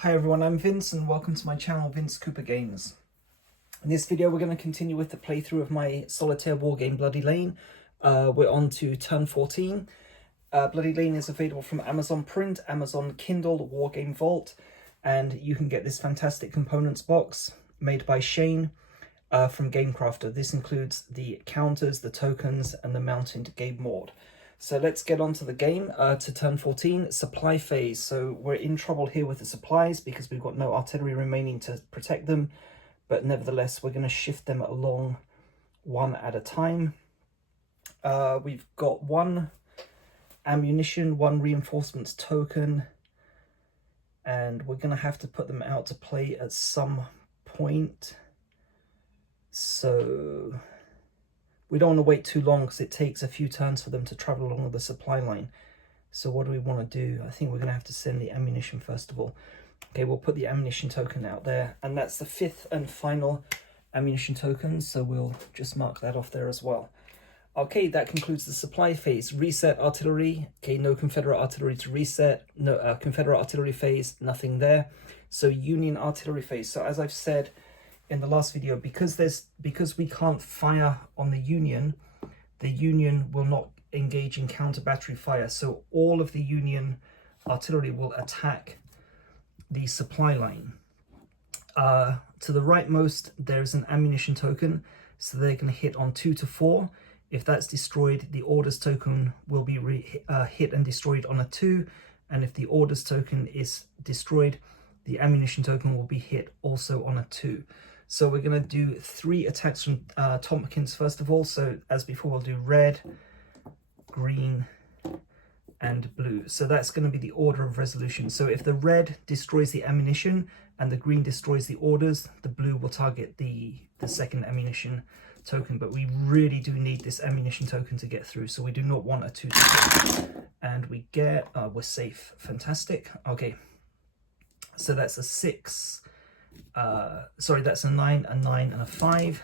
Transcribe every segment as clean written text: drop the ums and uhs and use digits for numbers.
Hi everyone, I'm Vince and welcome to my channel Vince Cooper Games. In this video we're going to continue with the playthrough of my solitaire wargame Bloody Lane. We're on to turn 14. Bloody Lane is available from Amazon Print, Amazon Kindle, Wargame Vault, and you can get this fantastic components box made by Shane from GameCrafter. This includes the counters, the tokens, and the mounted game board. So let's get on to the game, to turn 14, supply phase. So we're in trouble here with the supplies because we've got no artillery remaining to protect them. But nevertheless, we're going to shift them along one at a time. We've got one ammunition, one reinforcements token. And we're going to have to put them out to play at some point. So we don't want to wait too long because it takes a few turns for them to travel along the supply line. So what do we want to do? I think we're going to have to send the ammunition first of all. Okay, we'll put the ammunition token out there. And that's the fifth and final ammunition token. So we'll just mark that off there as well. Okay, that concludes the supply phase. Reset artillery. Okay, no Confederate artillery to reset. No Confederate artillery phase, nothing there. So Union artillery phase. So as I've said in the last video, because we can't fire on the Union will not engage in counter battery fire. So all of the Union artillery will attack the supply line. To the rightmost, there's an ammunition token, so they're going to hit on 2 to 4. If that's destroyed, the orders token will be hit and destroyed on a 2, and if the orders token is destroyed, the ammunition token will be hit also on a 2. So we're going to do 3 attacks from Tompkins first of all. So as before, we'll do red, green, and blue. So that's going to be the order of resolution. So if the red destroys the ammunition and the green destroys the orders, the blue will target the second ammunition token. But we really do need this ammunition token to get through. So we do not want a 2 to 6. And we get, we're safe. Fantastic. Okay. So that's a 6. Sorry, that's a 9, a 9, and a 5.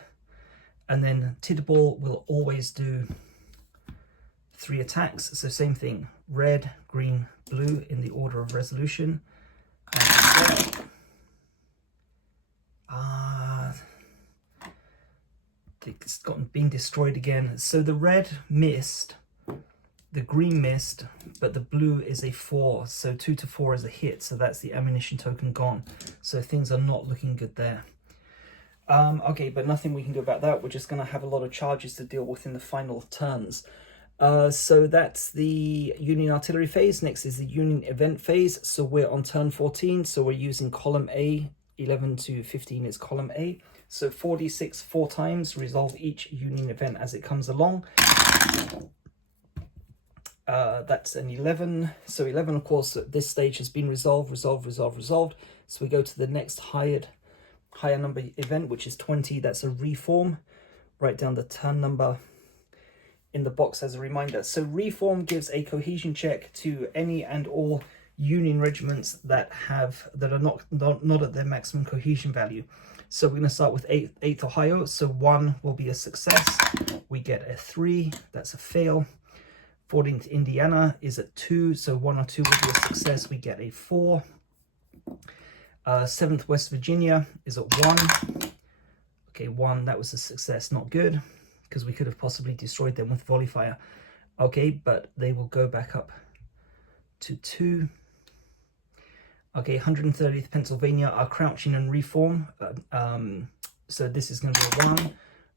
And then Tidball will always do 3 attacks. So same thing, red, green, blue in the order of resolution. It's been destroyed again. So the red missed, the green missed, but the blue is a 4, so 2 to 4 is a hit, so that's the ammunition token gone. So things are not looking good there. Okay, but nothing we can do about that. We're just going to have a lot of charges to deal with in the final turns. So that's the Union artillery phase. Next is the Union event phase. So we're on turn 14, so we're using column A. 11 to 15 is column A. So 4d6 4 times, resolve each Union event as it comes along. That's an 11. So 11, of course, at this stage has been resolved. So we go to the next higher number event, which is 20. That's a reform. Write down the turn number in the box as a reminder. So reform gives a cohesion check to any and all Union regiments that are not at their maximum cohesion value. So we're going to start with 8th Ohio. So 1 will be a success. We get a 3. That's a fail. 14th Indiana is at 2, so 1 or 2 will be a success. We get a 4. 7th West Virginia is at 1. Okay, 1, that was a success, not good, because we could have possibly destroyed them with volley fire. Okay, but they will go back up to 2. Okay, 130th Pennsylvania are crouching and reform. So this is going to be a 1,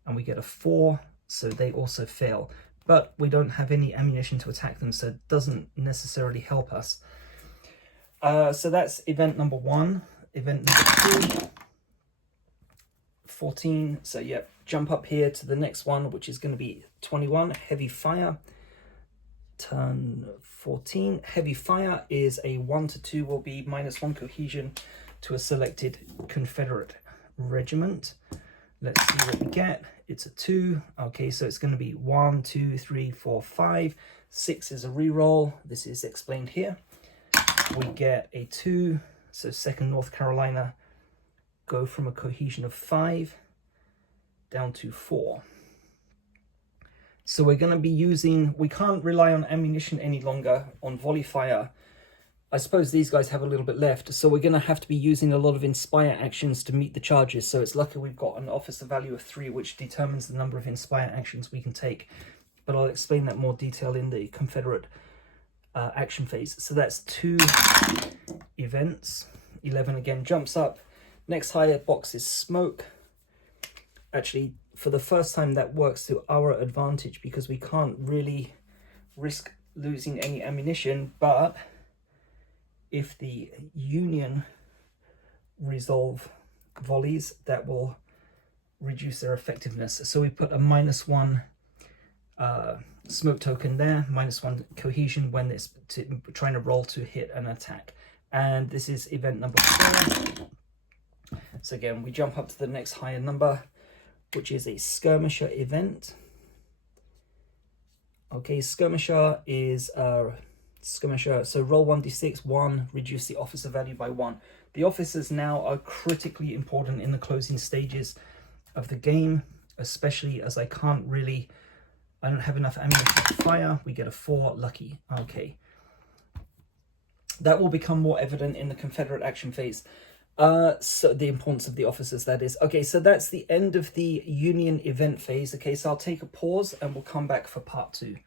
and we get a 4, so they also fail. But we don't have any ammunition to attack them, so it doesn't necessarily help us. So that's event number 1. Event number 2, 14. So yeah, jump up here to the next one, which is going to be 21, heavy fire. Turn 14, heavy fire is a 1 to 2, will be -1 cohesion to a selected Confederate regiment. Let's see what we get. It's a 2. Okay, so it's going to be 1, 2, 3, 4, 5. 6 is a reroll. This is explained here. We get a 2. So 2nd North Carolina go from a cohesion of 5 down to 4. So we're going to be using, we can't rely on ammunition any longer on volley fire I suppose these guys have a little bit left, so we're going to have to be using a lot of inspire actions to meet the charges. So it's lucky we've got an officer value of 3, which determines the number of inspire actions we can take. But I'll explain that more detail in the Confederate action phase. So that's 2 events. 11 again jumps up. Next higher box is smoke. Actually, for the first time, that works to our advantage because we can't really risk losing any ammunition, but if the Union resolve volleys, that will reduce their effectiveness. So we put a -1 smoke token there, -1 cohesion when it's trying to roll to hit an attack. And this is event number 4. So again, we jump up to the next higher number, which is a skirmisher event. Okay, skirmisher is skirmisher. So roll 1d6, 1, reduce the officer value by 1. The officers now are critically important in the closing stages of the game, especially as I don't have enough ammunition to fire. We get a 4, lucky. Okay. That will become more evident in the Confederate action phase. So the importance of the officers, that is. Okay, so that's the end of the Union event phase. Okay, so I'll take a pause and we'll come back for part 2.